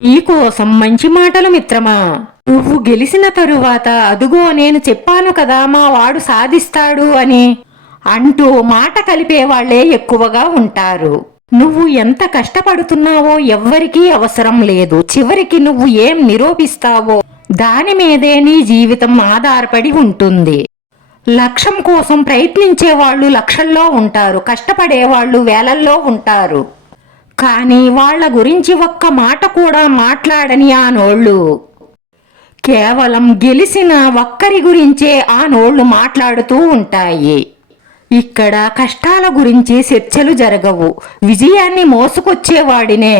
నీకోసం మంచి మాటలు మిత్రమా. నువ్వు గెలిచిన తరువాత అదుగో నేను చెప్పాను కదా మా వాడు సాధిస్తాడు అని అంటూ మాట కలిపేవాళ్లే ఎక్కువగా ఉంటారు. నువ్వు ఎంత కష్టపడుతున్నావో ఎవ్వరికీ అవసరం లేదు. చివరికి నువ్వు ఏం నిరూపిస్తావో దాని మీదే నీ జీవితం ఆధారపడి ఉంటుంది. లక్ష్యం కోసం ప్రయత్నించే వాళ్ళు లక్షల్లో ఉంటారు, కష్టపడేవాళ్ళు వేలల్లో ఉంటారు. కానీ వాళ్ళ గురించి ఒక్క మాట కూడా మాట్లాడని ఆ నోళ్ళు, కేవలం గెలిచిన ఒక్కరి గురించే ఆ నోళ్ళు మాట్లాడుతూ ఉంటాయి. ఇక్కడ కష్టాల గురించి చర్చలు జరగవు. విజయాన్ని మోసుకొచ్చేవాడినే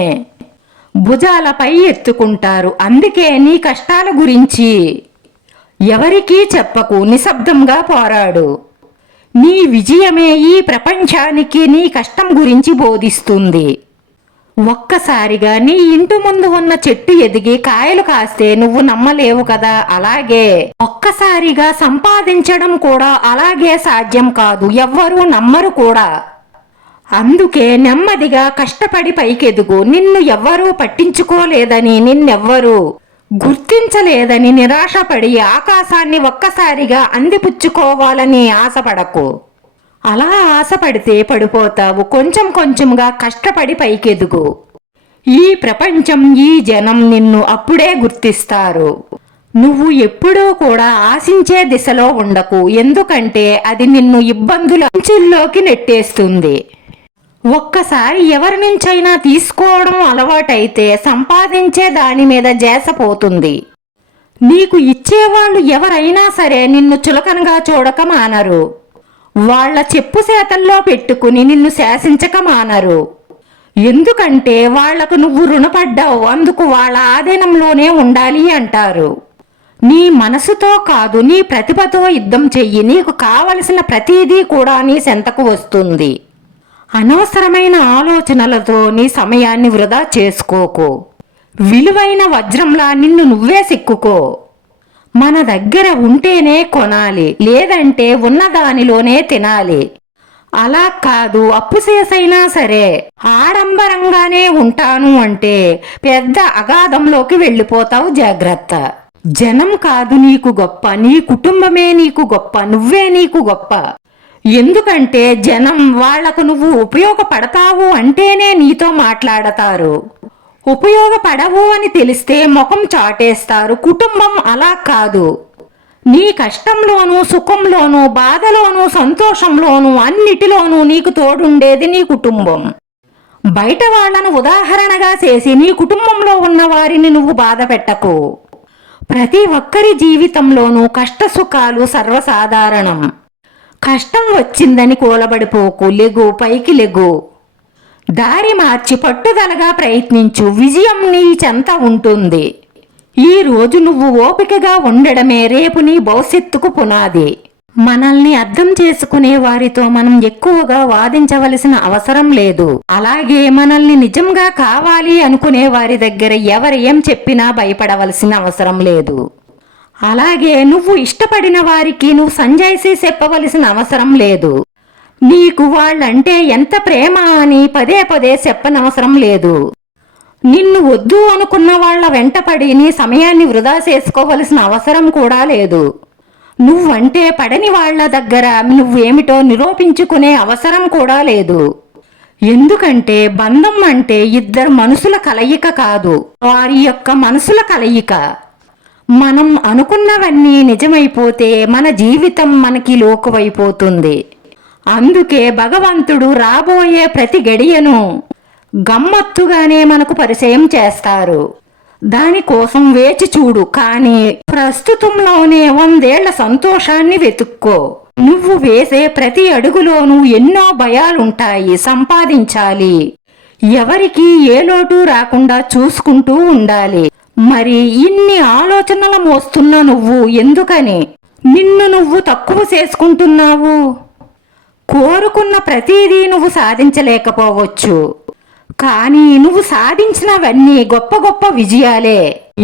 భుజాలపై ఎత్తుకుంటారు. అందుకే నీ కష్టాల గురించి ఎవరికీ చెప్పకు, నిశ్శబ్దంగా పోరాడు. నీ విజయమే ఈ ప్రపంచానికి నీ కష్టం గురించి బోధిస్తుంది. ఒక్కసారిగా నీ ఇంటి ముందు ఉన్న చెట్టు ఎదిగి కాయలు కాస్తే నువ్వు నమ్మలేవు కదా, అలాగే ఒక్కసారిగా సంపాదించడం కూడా అలాగే సాధ్యం కాదు, ఎవ్వరూ నమ్మరు కూడా. అందుకే నెమ్మదిగా కష్టపడి పైకెదుగు. నిన్ను ఎవ్వరూ పట్టించుకోలేదని, నిన్నెవ్వరూ గుర్తించలేదని నిరాశపడి ఆకాశాన్ని ఒక్కసారిగా అందిపుచ్చుకోవాలని ఆశపడకు. అలా ఆశపడితే పడిపోతావు. కొంచెం కొంచెంగా కష్టపడి పైకెదుగు. ఈ ప్రపంచం, ఈ జనం నిన్ను అప్పుడే గుర్తిస్తారు. నువ్వు ఎప్పుడూ కూడా ఆశించే దిశలో ఉండకు, ఎందుకంటే అది నిన్ను ఇబ్బందుల అంచుల్లోకి నెట్టేస్తుంది. ఒక్కసారి ఎవరి నుంచైనా తీసుకోవడం అలవాటైతే సంపాదించే దాని మీద ధ్యాస పోతుంది. నీకు ఇచ్చేవాళ్ళు ఎవరైనా సరే నిన్ను చులకనగా చూడక మానరు. వాళ్ళ చెప్పు చేతల్లో పెట్టుకుని నిన్ను శాసించక మానరు. ఎందుకంటే వాళ్లకు నువ్వు రుణపడ్డావు, అందుకు వాళ్ళ ఆధీనంలోనే ఉండాలి అంటారు. నీ మనసుతో కాదు, నీ ప్రతిభతో యుద్ధం చెయ్యి. నీకు కావలసిన ప్రతిదీ కూడా నీ చెంతకు వస్తుంది. అనవసరమైన ఆలోచనలతో నీ సమయాన్ని వృధా చేసుకోకు. విలువైన వజ్రంలా నిన్ను నువ్వే సిక్కుకో. మన దగ్గర ఉంటేనే కొనాలి, లేదంటే ఉన్నదానిలోనే తినాలి. అలా కాదు, అప్పు చేసైనా సరే ఆడంబరంగానే ఉంటాను అంటే పెద్ద అగాధంలోకి వెళ్ళిపోతావు, జాగ్రత్త. జనం కాదు నీకు గొప్ప, నీ కుటుంబమే నీకు గొప్ప, నువ్వే నీకు గొప్ప. ఎందుకంటే జనం వాళ్లకు నువ్వు ఉపయోగపడతావు అంటేనే నీతో మాట్లాడతారు. ఉపయోగపడవు అని తెలిస్తే ముఖం చాటేస్తారు. కుటుంబం అలా కాదు. నీ కష్టంలోనూ సుఖంలోనూ బాధలోనూ సంతోషంలోనూ అన్నిటిలోనూ నీకు తోడుండేది నీ కుటుంబం. బయట వాళ్లను ఉదాహరణగా చేసి నీ కుటుంబంలో ఉన్న వారిని నువ్వు బాధ పెట్టకు. ప్రతి ఒక్కరి జీవితంలోనూ కష్ట సుఖాలు సర్వసాధారణం. కష్టం వచ్చిందని కూలబడిపోకు, లెగు, పైకి లెగు. దారి మార్చి పట్టుదలగా ప్రయత్నించు. విజయం నీ చెంత ఉంటుంది. ఈ రోజు నువ్వు ఓపికగా ఉండడమే రేపు నీ భవిష్యత్తుకు పునాది. మనల్ని అర్థం చేసుకునే వారితో మనం ఎక్కువగా వాదించవలసిన అవసరం లేదు. అలాగే మనల్ని నిజంగా కావాలి అనుకునే వారి దగ్గర ఎవరు ఏం చెప్పినా భయపడవలసిన అవసరం లేదు. అలాగే నువ్వు ఇష్టపడిన వారికి నువ్వు సంజాయిషీ చెప్పవలసిన అవసరం లేదు. నీకు వాళ్ళంటే ఎంత ప్రేమ అని పదే పదే చెప్పనవసరం లేదు. నిన్ను వద్దు అనుకున్న వాళ్ళ వెంటపడి నీ సమయాన్ని వృధా చేసుకోవలసిన అవసరం కూడా లేదు. నువ్వంటే పడని వాళ్ల దగ్గర నువ్వేమిటో నిరూపించుకునే అవసరం కూడా లేదు. ఎందుకంటే బంధం అంటే ఇద్దరు మనుషుల కలయిక కాదు, వారి యొక్క మనసుల కలయిక. మనం అనుకున్నవన్నీ నిజమైపోతే మన జీవితం మనకి లోకువైపోతుంది. అందుకే భగవంతుడు రాబోయే ప్రతి గడియను గమ్మత్తుగానే మనకు పరిచయం చేస్తారు. దానికోసం వేచి చూడు, కానీ ప్రస్తుతంలోనే 100 ఏళ్ల సంతోషాన్ని వెతుక్కో. నువ్వు వేసే ప్రతి అడుగులోనూ ఎన్నో భయాలుంటాయి. సంపాదించాలి, ఎవరికి ఏ లోటు రాకుండా చూసుకుంటూ ఉండాలి. మరి ఇన్ని ఆలోచనలు మోస్తున్న నువ్వు ఎందుకని నిన్ను నువ్వు తక్కువ చేసుకుంటున్నావు? కోరుకున్న ప్రతిదీ నువ్వు సాధించలేకపోవచ్చు, కానీ నువ్వు సాధించినవన్నీ గొప్ప గొప్ప విజయాలే.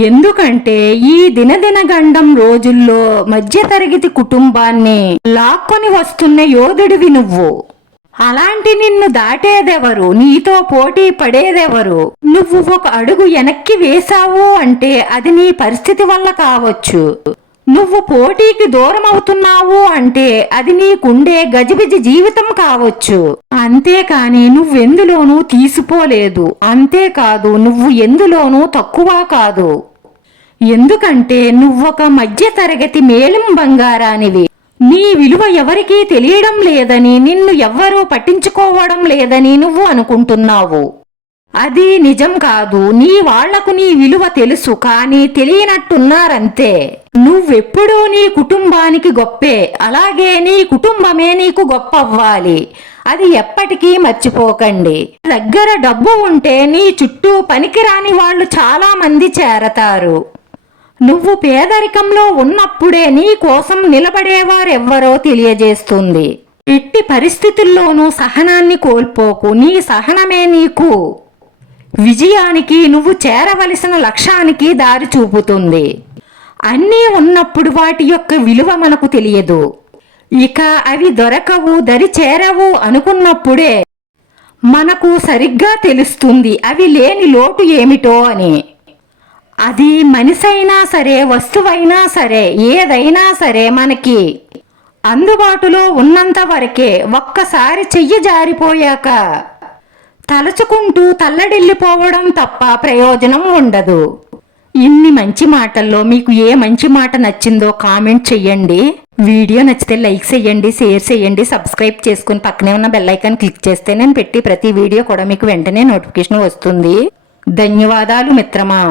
ఎందుకంటే ఈ దినదిన గండం రోజుల్లో మధ్యతరగతి కుటుంబాన్ని లాక్కొని వస్తున్న యోధుడివి నువ్వు. అలాంటి నిన్ను దాటేదెవరు, నీతో పోటీ పడేదెవరు? నువ్వు ఒక అడుగు వెనక్కి వేశావు అంటే అది నీ పరిస్థితి వల్ల కావచ్చు. నువ్వు పోటీకి దూరం అవుతున్నావు అంటే అది నీకుండే గజిబిజి జీవితం కావచ్చు. అంతేకాని నువ్వెందులోనూ తీసిపోలేదు. అంతేకాదు, నువ్వు ఎందులోనూ తక్కువ కాదు. ఎందుకంటే నువ్వొక మధ్య తరగతి మేళం బంగారానివి. నీ విలువ ఎవరికీ తెలియడం లేదని, నిన్ను ఎవ్వరూ పట్టించుకోవడం లేదని నువ్వు అనుకుంటున్నావు. అది నిజం కాదు. నీ వాళ్లకు నీ విలువ తెలుసు, కానీ తెలియనట్టున్నారంతే. నువ్వెప్పుడూ నీ కుటుంబానికి గొప్పే, అలాగే నీ కుటుంబమే నీకు గొప్ప అవ్వాలి. అది ఎప్పటికీ మర్చిపోకండి. దగ్గర డబ్బు ఉంటే నీ చుట్టూ పనికిరాని వాళ్ళు చాలా మంది చేరతారు. నువ్వు పేదరికంలో ఉన్నప్పుడే నీ కోసం నిలబడేవారెవ్వరో తెలియజేస్తుంది. ఎట్టి పరిస్థితుల్లోనూ సహనాన్ని కోల్పోకు. నీ సహనమే నీకు విజయానికి, నువ్వు చేరవలసిన లక్ష్యానికి దారి చూపుతుంది. అన్నీ ఉన్నప్పుడు వాటి యొక్క విలువ మనకు తెలియదు. ఇక అవి దొరకవు, దరి చేరవు అనుకున్నప్పుడే మనకు సరిగ్గా తెలుస్తుంది అవి లేని లోటు ఏమిటో అని. అది మనిషైనా సరే, వస్తువైనా సరే, ఏదైనా సరే మనకి అందుబాటులో ఉన్నంత వరకే. ఒక్కసారి చెయ్యి జారిపోయాక తలచుకుంటూ తల్లడిల్లిపోవడం తప్ప ప్రయోజనం ఉండదు. ఇన్ని మంచి మాటల్లో మీకు ఏ మంచి మాట నచ్చిందో కామెంట్ చెయ్యండి. వీడియో నచ్చితే లైక్ చేయండి, షేర్ చేయండి, సబ్స్క్రైబ్ చేసుకుని పక్కనే ఉన్న బెల్ ఐకాన్ క్లిక్ చేస్తే నేను పెట్టి ప్రతి వీడియో కూడా మీకు వెంటనే నోటిఫికేషన్ వస్తుంది. ధన్యవాదాలు మిత్రమా.